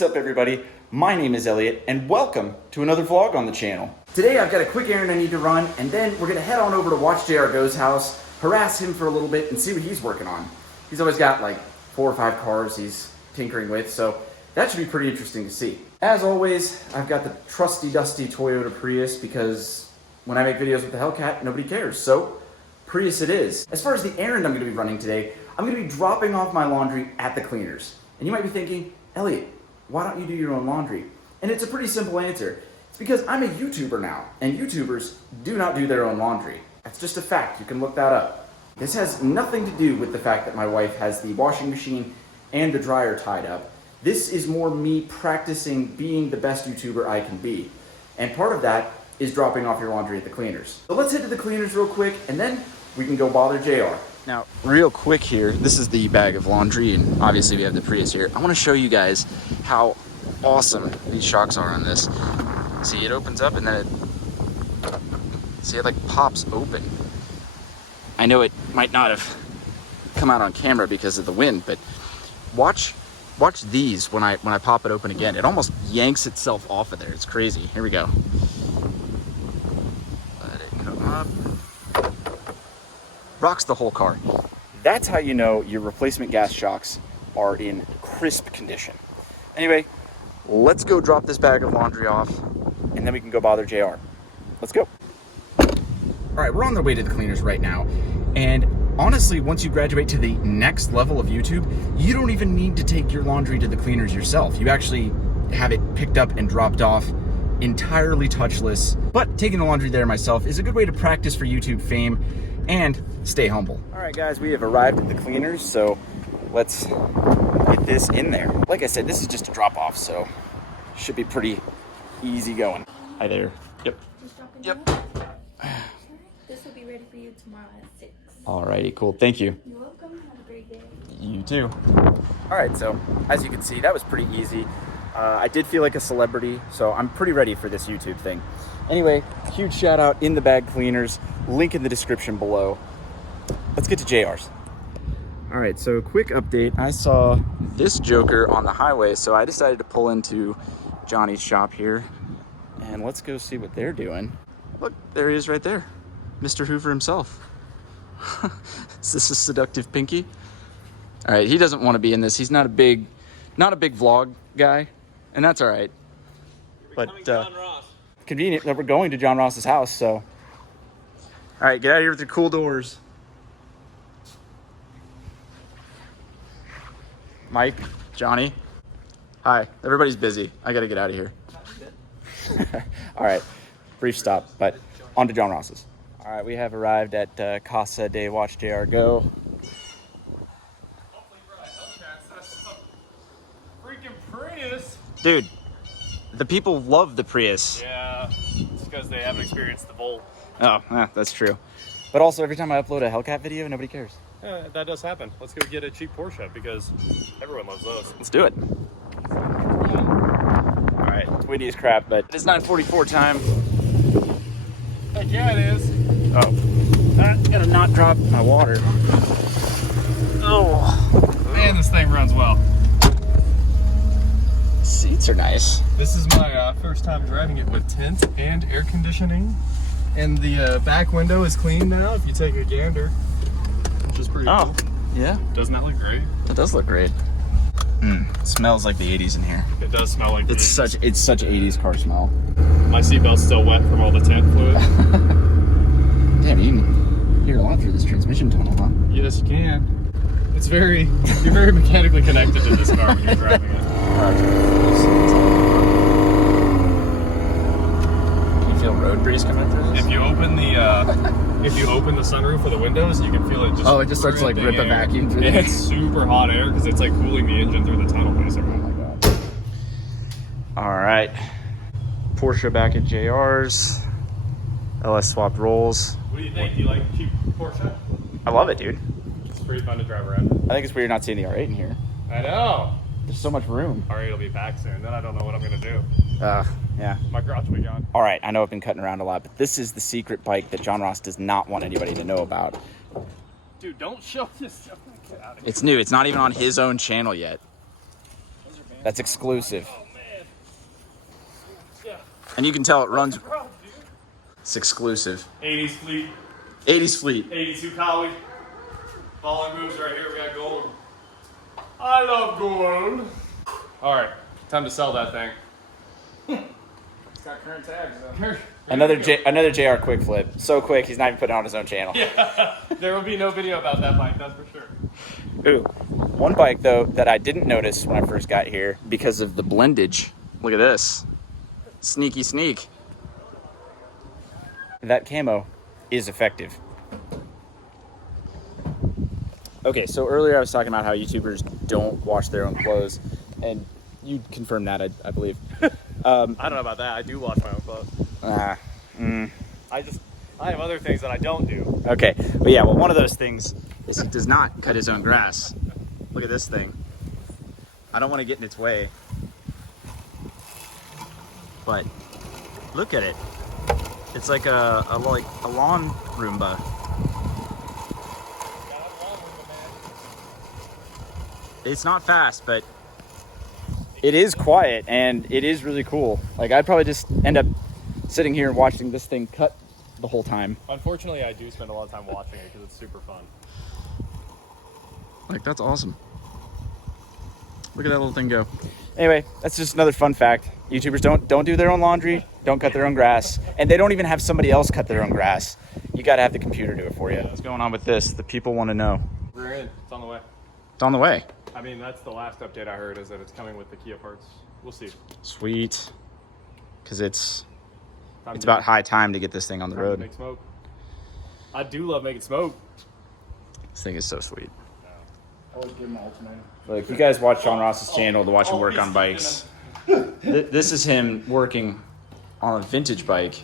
What's up everybody? My name is Elliot and welcome to another vlog on the channel. Today I've got a quick errand I need to run and then we're gonna head on over to WatchJRGo's house, harass him for a little bit and see what he's working on. He's always got like 4 or 5 cars he's tinkering with, so that should be pretty interesting to see. As always, I've got the trusty dusty Toyota Prius because when I make videos with the Hellcat, nobody cares, so Prius it is. As far as the errand I'm gonna be running today, I'm gonna be dropping off my laundry at the cleaners. And you might be thinking, Elliot, why don't you do your own laundry? And it's a pretty simple answer. It's because I'm a YouTuber now, and YouTubers do not do their own laundry. That's just a fact, you can look that up. This has nothing to do with the fact that my wife has the washing machine and the dryer tied up. This is more me practicing being the best YouTuber I can be. And part of that is dropping off your laundry at the cleaners. So let's head to the cleaners real quick, and then we can go bother JR. Now, real quick here, this is the bag of laundry, and obviously we have the Prius here. I want to show you guys how awesome these shocks are on this. See, it opens up and then it like pops open. I know it might not have come out on camera because of the wind, but watch these when I pop it open again. It almost yanks itself off of there. It's crazy. Here we go. Let it come up. Rocks the whole car. That's how you know your replacement gas shocks are in crisp condition. Anyway, let's go drop this bag of laundry off and then we can go bother JR. Let's go. All right, we're on the way to the cleaners right now. And honestly, once you graduate to the next level of YouTube, you don't even need to take your laundry to the cleaners yourself. You actually have it picked up and dropped off entirely touchless. But taking the laundry there myself is a good way to practice for YouTube fame and stay humble. All right, guys, we have arrived at the cleaners, so let's get this in there. Like I said, this is just a drop off, so should be pretty easy going. Hi there. Yep. Yep. This will be ready for you tomorrow at 6. Alrighty, cool. Thank you. You're welcome. Have a great day. You too. All right, so as you can see, that was pretty easy. I did feel like a celebrity, so I'm pretty ready for this YouTube thing. Anyway, huge shout out in the bag cleaners, link in the description below. Let's get to JR's. All right, so quick update. I saw this joker on the highway, so I decided to pull into Johnny's shop here and let's go see what they're doing. Look, there he is right there. Mr. Hoover himself. Is this a seductive pinky? All right, he doesn't want to be in this. He's not a big vlog guy, and that's all right. But John Ross. Convenient that we're going to John Ross's house, so. All right, get out of here with your cool doors. Mike, Johnny. Hi, everybody's busy. I gotta get out of here. All right, brief stop, but on to John Ross's. All right, we have arrived at Casa de WatchJRGo. Freaking Prius! Dude, the people love the Prius. Yeah, it's because they haven't experienced the Volt. Oh, that's true. But also, every time I upload a Hellcat video, nobody cares. Yeah, that does happen. Let's go get a cheap Porsche because everyone loves those. Let's do it. All right, it's windy as crap, but it is 9:44 time. Heck yeah, it is. Oh, I gotta not drop my water. Oh, Man, this thing runs well. Seats are nice. This is my first time driving it with tint and air conditioning. And the back window is clean now if you take a gander, which is pretty cool. Yeah. Doesn't that look great? It does look great. It smells like the 80s in here. It does smell like It's such 80s car smell. My seatbelt's still wet from all the tint fluid. Damn, you can hear a lot through this transmission tunnel, huh? Yes, you can. You're very mechanically connected to this car when you're driving it. Can you feel road breeze coming through this? If you open the sunroof or the windows, you can feel it just. Oh, it just starts to like rip a vacuum through And there. it's super hot air because it's like cooling the engine through the tunnel, basically. Oh my god. All right, Porsche back at JR's. LS swapped rolls. What do you think? Do you like cheap Porsche? I love it, dude. It's pretty fun to drive around. I think it's weird not seeing the R8 in here. I know. There's so much room. R8 will be packed soon. Then I don't know what I'm gonna do. Yeah. My garage will be gone. All right, I know I've been cutting around a lot, but this is the secret bike that John Ross does not want anybody to know about. Dude, don't show this stuff. Get out of here. It's new. It's not even on his own channel yet. Those are That's exclusive. And you can tell it runs. It's exclusive. 80s fleet. 80s fleet. 82 collie. Following moves right here. We got gold. I love gold. All right, time to sell that thing. It's got current tags though. Another JR quick flip. So quick, he's not even putting it on his own channel. Yeah, there will be no video about that bike, that's for sure. Ooh, one bike though that I didn't notice when I first got here because of the blendage. Look at this. Sneaky sneak. That camo is effective. Okay, so earlier I was talking about how YouTubers don't wash their own clothes, and you confirmed that, I believe. I don't know about that. I do wash my own clothes. I have other things that I don't do. Okay, but yeah, well, one of those things is he does not cut his own grass. Look at this thing. I don't want to get in its way, but look at it. It's like a lawn Roomba. It's not fast, but it is quiet and it is really cool. Like, I'd probably just end up sitting here and watching this thing cut the whole time. Unfortunately, I do spend a lot of time watching it because it's super fun. Like, that's awesome. Look at that little thing go. Anyway, that's just another fun fact. YouTubers don't do their own laundry, don't cut their own grass, and they don't even have somebody else cut their own grass. You gotta have the computer do it for you. What's going on with this? The people want to know. We're in. It's on the way. It's on the way. I mean, that's the last update I heard, is that it's coming with the Kia parts. We'll see. Sweet. Because it's Time to- about high time to get this thing on the time to road. make smoke. I do love making smoke. This thing is so sweet. I would give him an ultimatum. Look, you guys watch Sean Ross's channel to watch him work on bikes. This is him working on a vintage bike.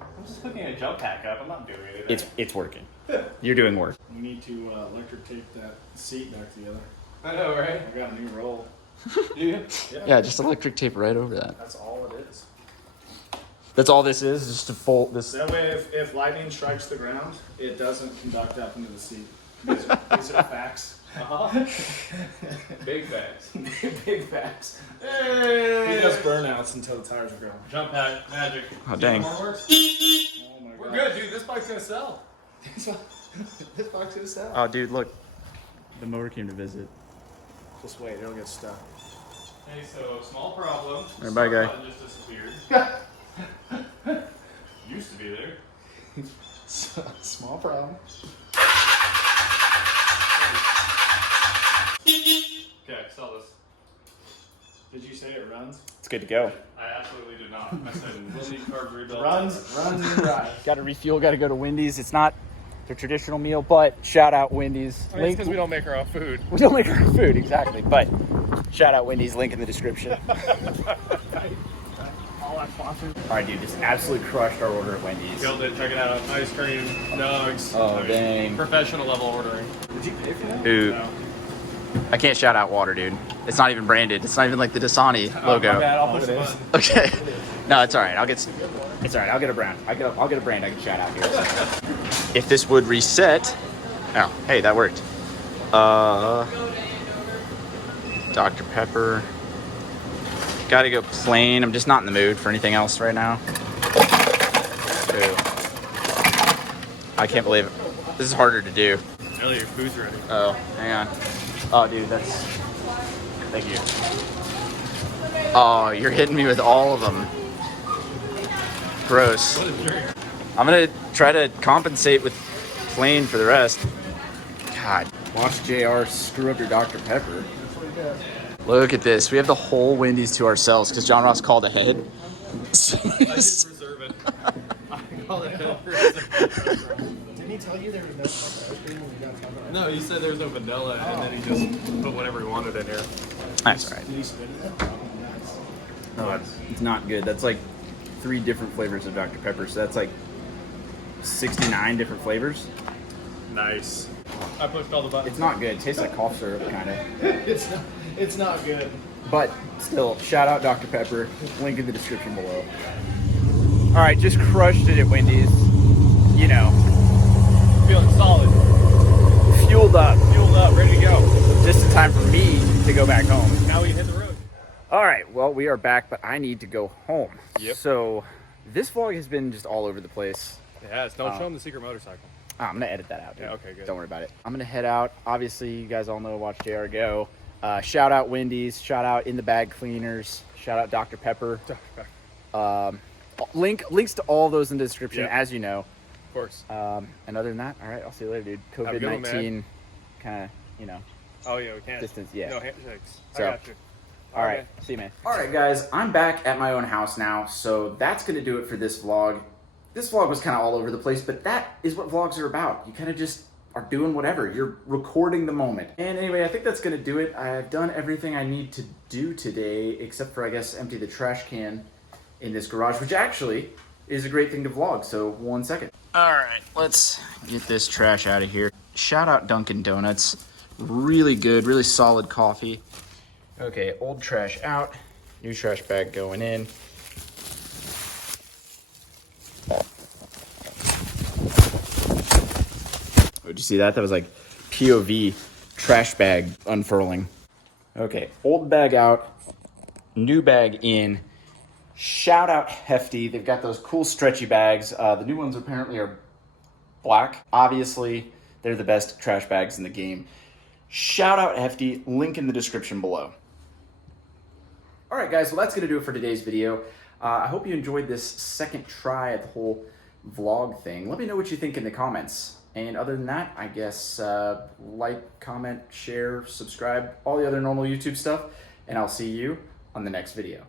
I'm just hooking a jump pack up. I'm not doing anything. It's working. You're doing work. We need to electric tape that seat back together. I know, right? I got a new roll. Do you? Yeah, just electric tape right over that. That's all it is. That's all this is, just to fold this. That way, if lightning strikes the ground, it doesn't conduct up into the seat. These are facts. Uh-huh. Big bags. Big facts. Hey! It does burnouts until the tires are gone. Jump pack, magic. Oh, dang. Oh my We're god. good, dude. This bike's gonna sell. This box is out. Oh, dude, look. The mower came to visit. Just wait, it'll get stuck. Hey, so small problem. Hey, bye, guy. Start button just disappeared. Used to be there. Small problem. Okay, sell this. Did you say it runs? It's good to go. I absolutely did not. I said we'll need carb rebuild. Runs and drives. Got to refuel, got to go to Wendy's. It's not the traditional meal, but shout out Wendy's. I mean, it's because we don't make our own food. We don't make our own food, exactly. But shout out Wendy's, link in the description. All our sponsors. All right, dude, just absolutely crushed our order at Wendy's. Killed it. Check it out. Ice cream, nugs. Oh, dang. Professional level ordering. Did you pay for that? Dude, No. I can't shout out water, dude. It's not even branded. It's not even like the Dasani Oh, my logo. bad. I'll push the button. Okay. No, it's all right. It's all right. I'll get a brand. I'll get a brand I can shout out here. If this would reset. Oh, hey, that worked. Dr. Pepper. Gotta go plain. I'm just not in the mood for anything else right now. Ooh. I can't believe it. This is harder to do. Ellie, your food's ready. Oh, hang on. Oh, dude, that's... Thank you. Oh, you're hitting me with all of them. Gross. What a drink. I'm gonna try to compensate with plain for the rest. God. Watch JR screw up your Dr. Pepper. Look at this. We have the whole Wendy's to ourselves because John Ross called ahead. I just reserve it. I call it a reserve. Didn't he tell you there was no ice cream when we got talking about it? No, he said there was no vanilla, and then he just put whatever he wanted in here. That's all right. Did he spit it? Oh, nice. No, it's not good. That's like 3 different flavors of Dr. Pepper. So that's like 69 different flavors. Nice. I pushed all the buttons. It's not good. It tastes like cough syrup, kind of. It's not good. But still, shout out Dr. Pepper. Link in the description below. All right, just crushed it at Wendy's. You know, Feeling solid. fueled up. Fueled up, ready to go. Just in time for me to go back home. Now we can hit the road. All right, well, we are back, but I need to go home. Yep. So this vlog has been just all over the place. Yeah, don't show them the secret motorcycle. I'm gonna edit that out, dude. Yeah, okay, good. Don't worry about it. I'm gonna head out. Obviously, you guys all know WatchJRGo. Shout out Wendy's. Shout out In the Bag Cleaners. Shout out Dr. Pepper. Links to all those in the description, Yep. as you know. Of course. And other than that, all right, I'll see you later, dude. Have a good one, COVID-19, kind of, you know. Oh, yeah, we can't. Distance, yeah. No handshakes. So, I got you. All right, see you, man. All right, guys, I'm back at my own house now, so that's gonna do it for this vlog. This vlog was kind of all over the place, but that is what vlogs are about. You kind of just are doing whatever. You're recording the moment. And anyway, I think that's gonna do it. I've done everything I need to do today, except for, I guess, empty the trash can in this garage, which actually is a great thing to vlog, so 1 second. All right, let's get this trash out of here. Shout out Dunkin' Donuts. Really good, really solid coffee. Okay, old trash out, new trash bag going in. Did you see that? That was like POV trash bag unfurling. Okay, old bag out, new bag in. Shout out Hefty. They've got those cool stretchy bags. The new ones apparently are black. Obviously, they're the best trash bags in the game. Shout out Hefty. Link in the description below. All right, guys. Well, that's going to do it for today's video. I hope you enjoyed this second try at the whole vlog thing. Let me know what you think in the comments. And other than that, I guess like, comment, share, subscribe, all the other normal YouTube stuff. And I'll see you on the next video.